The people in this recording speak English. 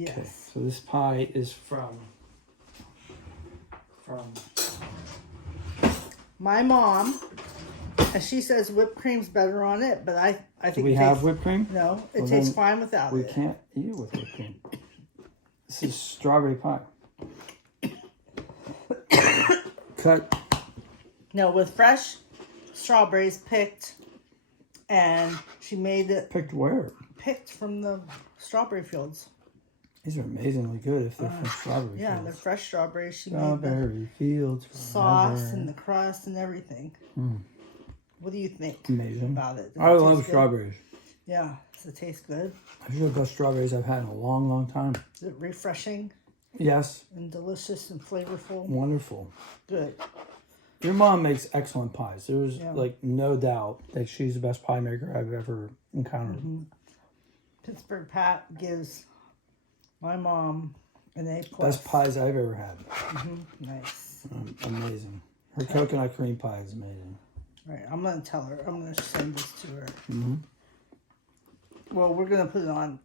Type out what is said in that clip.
Yes. Okay, so this pie is from my mom, and she says whipped cream's better on it, but I think Do we it have tastes, whipped cream? No, it Well, tastes then fine without we it. can't eat it with whipped cream. This is strawberry pie. Cut. No, with fresh strawberries picked, and she made it Picked where? picked from the strawberry fields. These are amazingly good if they're from strawberry Yeah, fields. they're fresh strawberries. She Strawberry made fields the sauce forever. and the crust and everything. Mm. What do you think Amazing. about it? Does I it love taste good? strawberries. Yeah, does it taste good? These are the best strawberries I've had in a long, long time. Is it refreshing Yes. and delicious and flavorful? Wonderful. Good. Your mom makes excellent pies. There's Yeah. like no doubt that she's the best pie maker I've ever encountered. Mm-hmm. Pittsburgh Pat gives my mom an A+. Best pies I've ever had. Mm-hmm. Nice. Amazing. Her coconut cream pie is amazing. All right, I'm going to tell her. I'm going to send this to her. Mm-hmm. Well, we're going to put it on